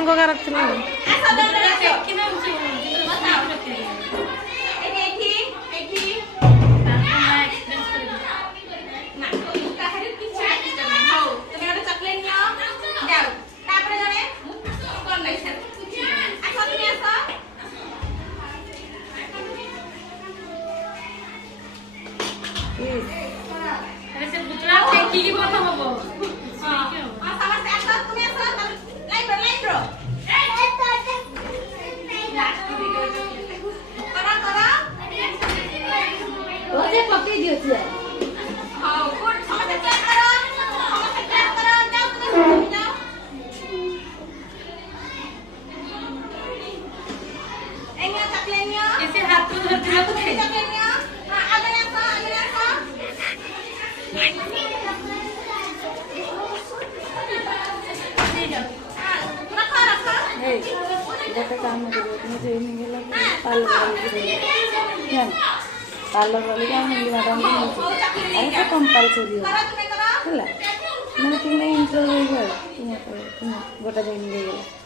ରଙ୍ଗ କା ରଖିଥିଲେ ଗୋଟେ କାମ କରିବ ତୁମେ ସେଇନି ଗଲା ପାର୍ଲର ଗଲିକି ଆମ ହିନ୍ଦୀ ମ୍ୟାଡ଼ାମକୁ ନେଇଛି ଆଉ ତ କମ୍ପାଲସରି ହେଲା ମାନେ ତୁମେ ଇଣ୍ଟରଭ୍ୟୁ ହେଇଗଲା ତୁମେ ଗୋଟେ ଯାଇନି ହେଇଗଲା